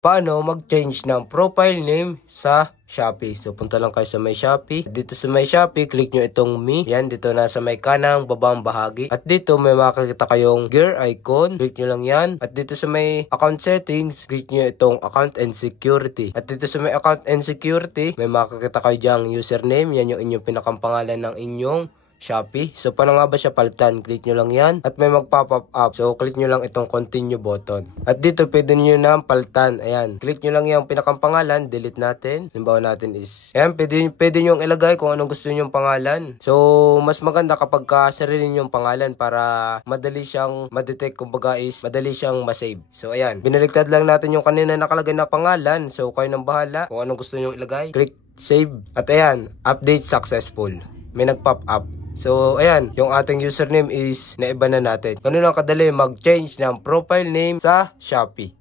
Paano mag-change ng profile name sa Shopee? So, punta lang kayo sa may Shopee. Dito sa may Shopee, click nyo itong me. Yan, dito na sa may kanang babang bahagi. At dito may makikita kayong gear icon. Click nyo lang yan. At dito sa may account settings, click nyo itong account and security. At dito sa may account and security, may makikita kayo dyang username. Yan yung inyong pinakapangalan ng inyong Shopee. So, paano nga ba siya palitan? Click nyo lang yan. At may mag-pop up. So, click nyo lang itong continue button. At dito, pwede nyo na palitan. Ayan. Click nyo lang yung pinakapangalan. Delete natin. Halimbawa natin is, ayan, pwede nyo ilagay kung anong gusto nyo pangalan. So, mas maganda kapag sarili nyo pangalan para madali siyang ma-detect. Kumbaga is, madali siyang ma-save. So, ayan. Binaligtad lang natin yung kanina nakalagay na pangalan. So, kayo nang bahala kung anong gusto nyo ilagay. Click save. At ayan, update successful. May nag-pop up. So, ayan, yung ating username is naiba na natin. Ganun lang kadali mag-change ng profile name sa Shopee.